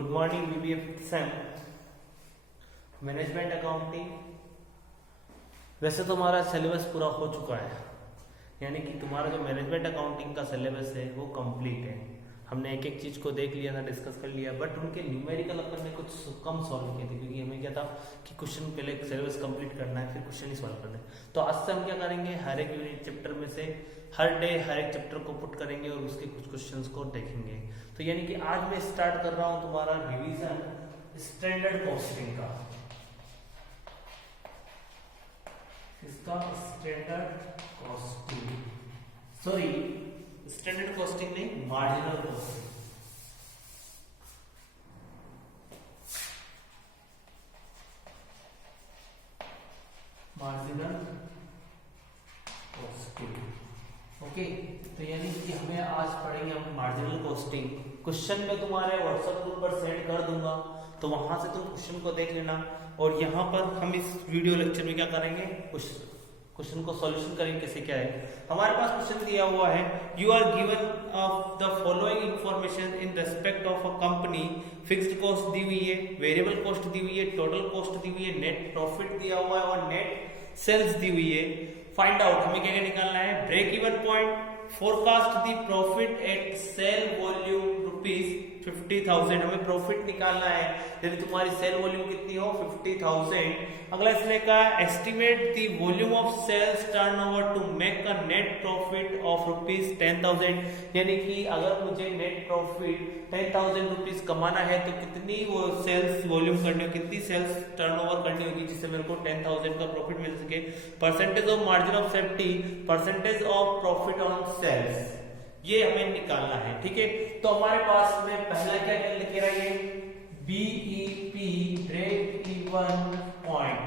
Good morning BBA Sam management accounting. वैसे तो हमारा सिलेबस पूरा हो चुका है, यानी कि तुम्हारा जो मैनेजमेंट अकाउंटिंग का सिलेबस है वो कंप्लीट है। हमने एक एक चीज़ को देख लिया था, डिस्कस कर लिया, बट उनके न्यूमेरिकल अपन ने कुछ कम सॉल्व किए थे, क्योंकि हमें क्या था कि क्वेश्चन पहले सिलेबस कंप्लीट करना है, फिर क्वेश्चन ही सॉल्व करना है। तो आज से हम क्या करेंगे, हर एक यूनिट चैप्टर में से हर डे हर एक चैप्टर को पुट करेंगे और उसके कुछ क्वेश्चंस को देखेंगे। तो यानी कि आज मैं स्टार्ट कर रहा हूं तुम्हारा रिवीजन स्टैंडर्ड कॉस्टिंग का। इसका standard costing, sorry standard costing नहीं, marginal costing. Marginal costing, okay. तो यानी कि हमें आज पढ़ेंगे हम मार्जिनल कॉस्टिंग। क्वेश्चन में तुम्हारे व्हाट्सएप ग्रुप पर सेंड कर दूंगा, तो वहां से तुम क्वेश्चन को देख लेना। और यहाँ पर हम इस वीडियो लेक्चर में क्या करेंगे, क्वेश्चन को सॉल्यूशन करेंगे। कैसे क्या है, हमारे पास क्वेश्चन दिया हुआ है, you are given of the following information in respect of a company. Fixed cost दी हुई है, वेरिएबल कॉस्ट दी हुई है, टोटल कॉस्ट दी हुई है, नेट प्रॉफिट दिया हुआ है और नेट सेल्स दी हुई है। फाइंड आउट, हमें क्या क्या निकालना है, break even point, forecast the profit at sale volume rupees 50,000, हमें प्रॉफिट निकालना है यदि तुम्हारी सेल वॉल्यूम कितनी हो 50,000। अगला इसने कहा estimate the volume of sales turnover to make a net profit of rupees 10,000, यानी कि अगर मुझे नेट प्रॉफिट 10,000 रुपीज कमाना है तो कितनी वो सेल्स वॉल्यूम करनी होगी, कितनी सेल्स टर्नओवर करनी होगी जिससे मेरे को 10,000 का प्रॉफिट मिल सके। Percentage of margin of safety, percentage of profit on sales, ये हमें निकालना है। ठीक है, तो हमारे पास में पहला क्या लिख रहा है, बीईपी ब्रेक इवन पॉइंट।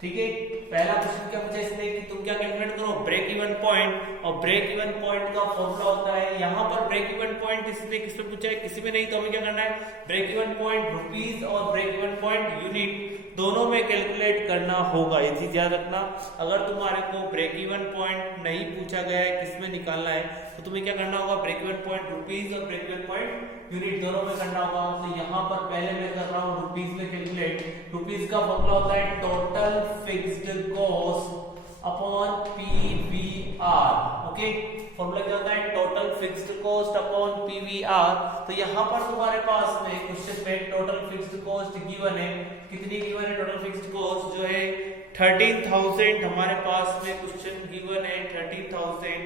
ठीक है, पहला क्वेश्चन क्या पूछा इसने कि तुम क्या कैलकुलेट करो, ब्रेक इवन पॉइंट। और ब्रेक इवन पॉइंट का फॉर्मूला होता है, यहां पर ब्रेक इवन पॉइंट इसने किस पे पूछा है, किसी में नहीं, तो हमें क्या करना है, ब्रेक इवन पॉइंट रुपीस और ब्रेक इवन पॉइंट यूनिट दोनों में कैलकुलेट करना होगा। ये चीज याद रखना, अगर तुम्हारे को ब्रेक इवन पॉइंट नहीं पूछा गया है किस में निकालना है, तो तुम्हें क्या करना होगा, ब्रेक इवन पॉइंट रुपीस और ब्रेक इवन पॉइंट यूनिट दोनों में करना होगा। तो यहाँ पर पहले मैं कर रहा हूँ रुपीस में कैलकुलेट। रुपीस का फॉर्मूला होता है total fixed cost upon PVR. Okay, formula क्या होता है, total fixed cost upon PVR. तो यहाँ पर तुम्हारे पास में क्वेश्चन में टोटल फिक्स्ड कॉस्ट गिवन है, कितनी गिवन है टोटल फिक्स्ड कॉस्ट जो है 13,000। हमारे पास में क्वेश्चन गिवन है 13,000।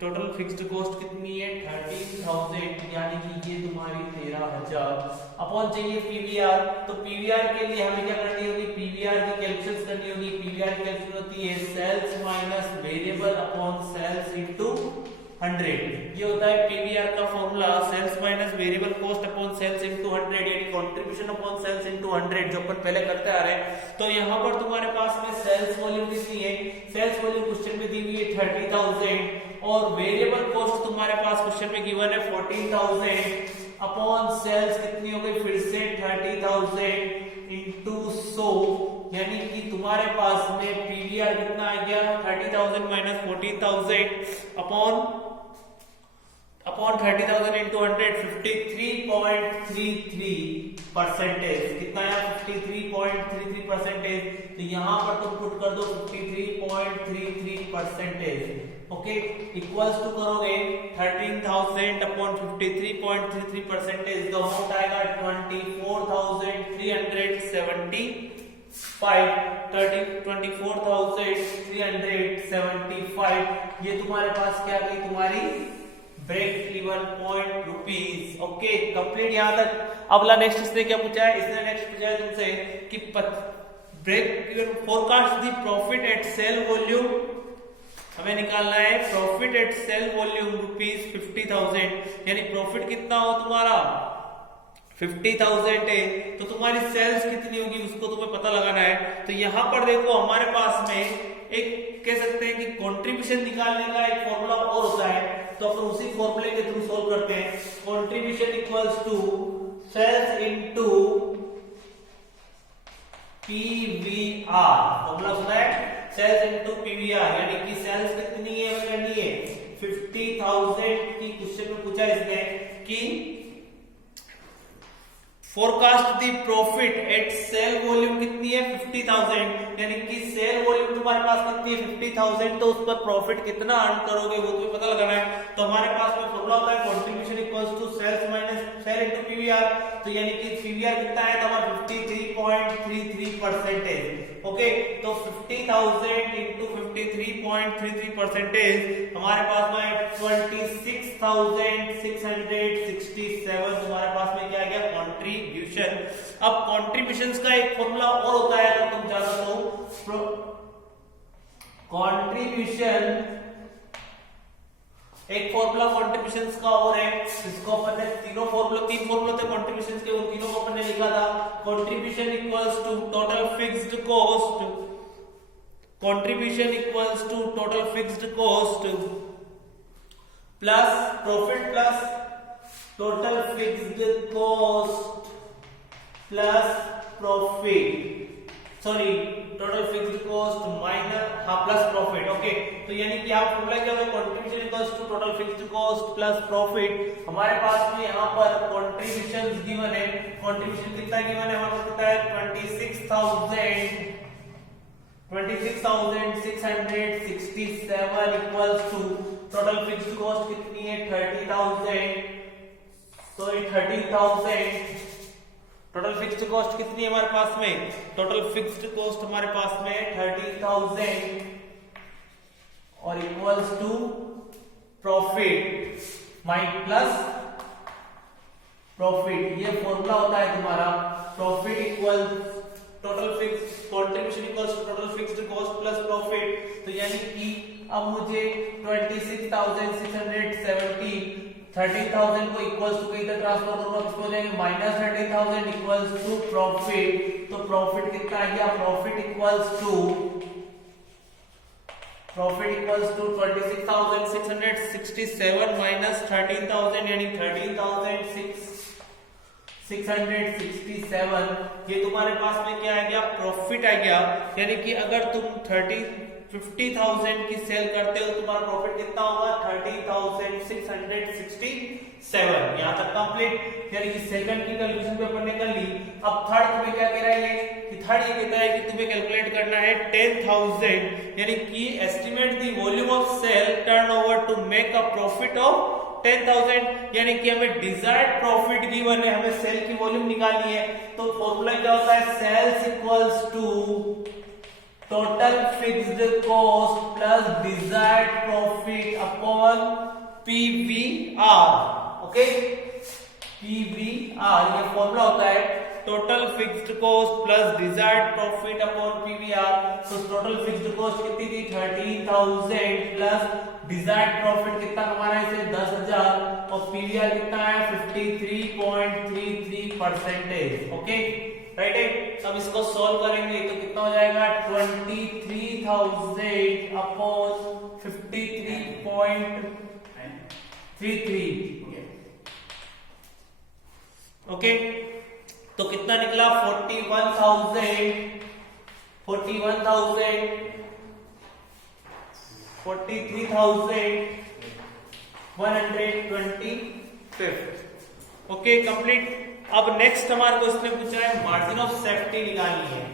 टोटल फिक्स्ड कॉस्ट कितनी है 13,000, यानी कि ये तुम्हारी 13,000 अपॉन चाहिए पीवीआर। तो पीवीआर के लिए हमें क्या करनी होगी, पीवीआर की कैलकुलेशन करनी होगी। पीवीआर की कैलकुलेशन होती है sales minus variable upon sales into 100। ये होता है पीवीआर का formula, sales minus variable cost upon sales into 100, यानी कंट्रीब्यूशन अपॉन सेल्स इनटू 100, जो अपन पहले करते आ रहे हैं। तो यहाँ पर तुम्हारे पास में सेल्स वॉल्यूम कितनी है, सेल्स वॉल्यूम क्वेश्चन में दी हुई है 30,000 और वेरिएबल कॉस्ट तुम्हारे पास क्वेश्चन में गिवन है 14,000 अपॉन सेल्स कितनी हो गई, फिर से 30,000 इनटू 100, यानी कि तुम्हारे पास में पीवीआर कितना आ गया 30,000 माइनस 14,000 अपॉन 30,000 इंटू 100, 53.33 परसेंटेज। कितना है 53.33 परसेंटेज। तो यहाँ पर तुम पुट कर दो 53.33 परसेंटेज। ओके, इक्वल्स टू करोगे 13,000 अपॉन 53.33 परसेंटेज, तो अमाउंट आएगा 24,375। ये तुम्हारे पास क्या गई, तुम्हारी break even point rupees. Okay, complete यहां तक। अगला नेक्स्ट इसने क्या पूछा है, इसने नेक्स्ट पूछा है तुमसे कि break even forecast the profit at sale volume. हमें निकालना है profit at sale volume rupees 50,000, यानी प्रॉफिट कितना हो तुम्हारा 50,000 है, तो तुम्हारी सेल्स कितनी होगी उसको तुम्हें पता लगाना है। तो यहां पर देखो हमारे पास में एक कह सकते हैं कि कंट्रीब्यूशन निकालने का एक फॉर्मूला और होता है, तो अपन उसी फॉर्मूले के थ्रू सॉल्व करते हैं। Contribution equals to sales into PVR. Formula होता है सेल्स इनटू पीवीआर, यानी कि सेल्स कितनी है करनी है 50,000 की। क्वेश्चन में पूछा इसने कि forecast the profit at sale volume कितनी है 50,000, यानी कि सेल वॉल्यूम तुम्हारे पास कितनी है 50,000, तो उस पर प्रॉफिट कितना अर्न करोगे वो तुम्हें पता लगाना है। तो हमारे पास में फॉर्मूला होता है contribution equals to sales minus sale into PVR, तो यानी कि पीवीआर कितना है तो हमारा 53.33%। ओके, तो 50,000 इनटू 53.33% हमारे पास में 26,667 तुम्हारे पास में क्या आ गया कंट्रीब्यूशन। अब कंट्रीब्यूशंस का एक फॉर्मूला और होता है, अगर तुम जानते हो कंट्रीब्यूशन, एक फॉर्मूला कंट्रीब्यूशंस का और है, इसको अपन ने तीन फॉर्मूले थे कंट्रीब्यूशंस के, उन तीनों को अपन ने लिखा था contribution equals to total fixed cost, contribution equals to total fixed cost plus profit plus total fixed cost plus profit, sorry total fixed cost minus plus profit. Okay, तो यानी कि आप फॉर्मूला क्या होगा contribution equals to total fixed cost plus profit. हमारे पास में यहाँ पर कंट्रीब्यूशंस गिवन है, कंट्रीब्यूशन कितना गिवन है हमारे पास कितना है 26,667 equals to total fixed cost कितनी है 30,000, तो 30,000 टोटल फिक्स्ड कॉस्ट कितनी है हमारे पास में, टोटल फिक्स्ड कॉस्ट हमारे पास में 30,000 और equals to profit minus plus profit, ये फॉर्मूला होता है तुम्हारा profit equals total fixed contribution equals to total fixed cost plus profit. तो यानी कि अब मुझे 26,670 30,000 को इक्वल्स टू इधर ट्रांसफर करूंगा, किसको हो जाएंगे माइनस 30,000 इक्वल्स टू प्रॉफिट, तो प्रॉफिट कितना आ गया प्रॉफिट इक्वल्स टू 26,667 माइनस 13,000 यानी 13,667, ये तुम्हारे पास में क्या आ गया प्रॉफिट आ गया। यानी कि अगर तुम 50,000 की सेल करते हो तुम्हारा प्रॉफिट कितना होगा 30,667, यहां तक कंप्लीट। यानी कि सेकंड की कैलकुलेशन पे अपन ने कर ली। अब थर्ड तुम्हें क्या कह रहा है कि थर्ड ये कहता है कि तुम्हें कैलकुलेट करना है 10,000, यानी कि estimate the volume of sale turnover to make a profit of 10,000, यानी कि हमें डिजायर्ड प्रॉफिट गिवन है, हमें सेल की वॉल्यूम निकालनी है। तो फॉर्मूला क्या होता है sales equals to total fixed cost plus desired profit upon PVR. Okay, PVR ये फॉर्मूला होता है total fixed cost plus desired profit upon PVR. तो टोटल फिक्स्ड कॉस्ट कितनी थी 30,000 प्लस डिजायर्ड प्रॉफिट कितना कमाना है इसे 10,000 और पीवीआर कितना है 53.33%। ओके राइट है, अब इसको सॉल्व करेंगे तो कितना हो जाएगा 23,000 अपॉन 53.33। ओके, तो कितना निकला 43,125। Okay complete. अब नेक्स्ट हमारे को इसने पूछा है मार्जिन ऑफ सेफ्टी निकालनी है।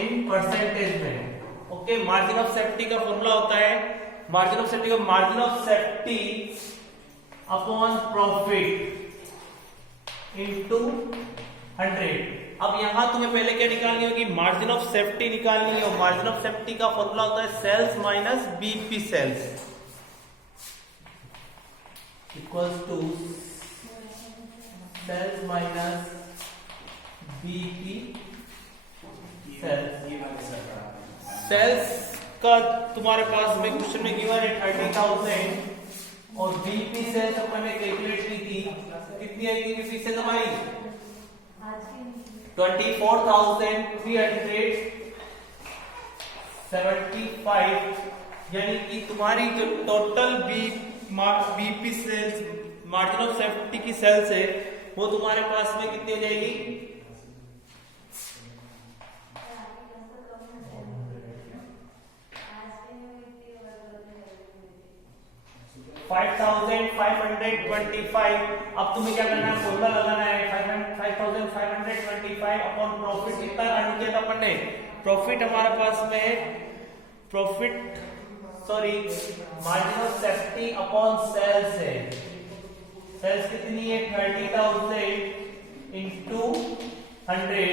इन परसेंटेज में। ओके, मार्जिन ऑफ सेफ्टी का फॉर्मूला होता है margin of safety upon profit into 100। अब यहां तुम्हें पहले क्या निकालनी होगी मार्जिन ऑफ सेफ्टी निकालनी है, और मार्जिन ऑफ सेफ्टी का फॉर्मूला होता है sales minus BP sales equals to sales minus BP sales. Sales का तुम्हारे पास में क्वेश्चन में गिवन है 30,000 और बीपी सेल्स अपन ने कैलकुलेट की थी, कितनी आई थी बीपी सेल्स हमारी 24,375, यानी कि तुम्हारी जो total BP sales margin of safety की सेल्स है वो तुम्हारे पास में कितनी हो जाएगी 5 5525। अब तुम्हें क्या करना है, फॉर्मूला लगाना है 5525 अपॉन प्रॉफिट। कितना अर्न किया था अपन ने, प्रॉफिट हमारे पास में है, profit sorry margin of safety upon sales है। सेल्स कितनी है, 30,000 इंटू 100,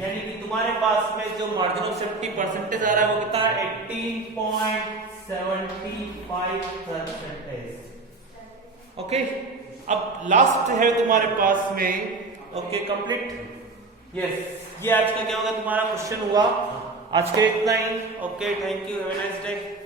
यानी कि तुम्हारे पास में जो मार्जिन ऑफ सेफ्टी परसेंटेज आ रहा है वो कितना है, 18.75%। ओके, अब लास्ट है तुम्हारे पास में, ओके कंप्लीट, यस, ये आज का क्या होगा तुम्हारा क्वेश्चन हुआ। आज के इतना ही, okay, thank you, have a nice day.